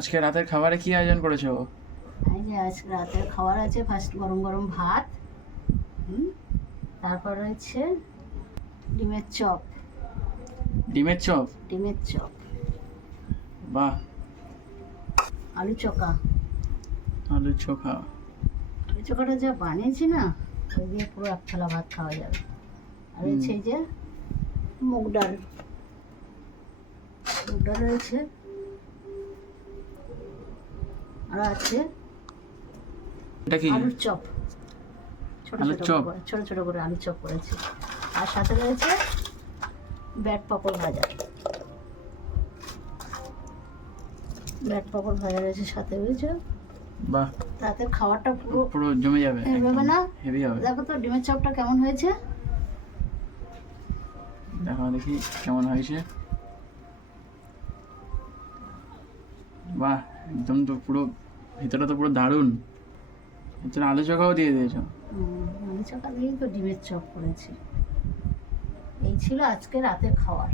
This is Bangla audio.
আজকে রাতের খাবারে কি আয়োজন করেছো? এই যে আজকে রাতের খাবার আছে, ফার্স্ট গরম গরম ভাত, তারপর রয়েছে ডিমের চপ। ডিমের চপ? ডিমের চপ, বাহ। আলু চোখা। আলু চোখা। আলু চোখাটা যা বানিয়েছি না, ওই দিয়ে পুরো এক থালা ভাত খাওয়া যাবে। আর রয়েছে এই যে মুগ ডাল, মুগ ডাল রয়েছে। আর আছে এটা কি? আলুর চপ, ছোট আলুর ছোট চপ? করে, ছোট ছোট করে আলু চপ করেছি। আর সাথে রয়েছে ব্যাট পাপড় ভাজা, ব্যাট পাপড় ভাজা রয়েছে সাথে, বুঝেছো? বাহ, রাতের খাবারটা পুরো পুরো জমে যাবে, হবে না? হেভি হবে। দেখো তো ডিমের চপটা কেমন হয়েছে। দেখো দেখি কেমন হয়েছে। বাহ, একদম তো পুরো ভিতরে তো পুরো দারুণ। ভিতরে আলু চোখাও দিয়ে দিয়েছো। আলু চোখা দিয়েই তো ডিমের চপ করেছি। এই ছিল আজকে রাতের খাবার।